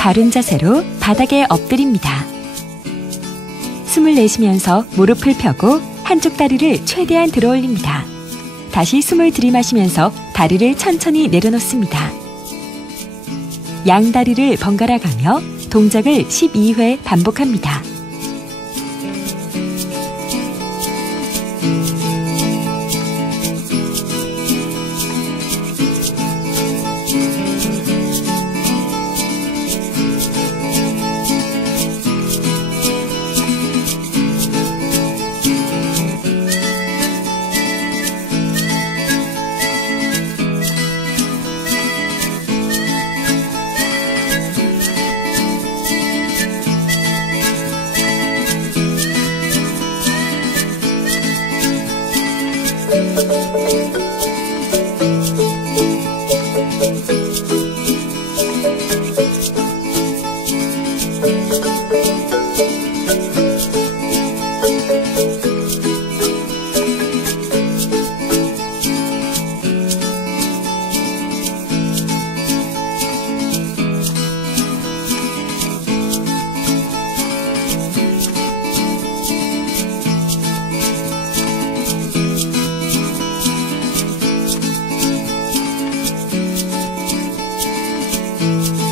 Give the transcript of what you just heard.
바른 자세로 바닥에 엎드립니다. 숨을 내쉬면서 무릎을 펴고 한쪽 다리를 최대한 들어 올립니다. 다시 숨을 들이마시면서 다리를 천천히 내려놓습니다. 양 다리를 번갈아 가며 동작을 12회 반복합니다. Música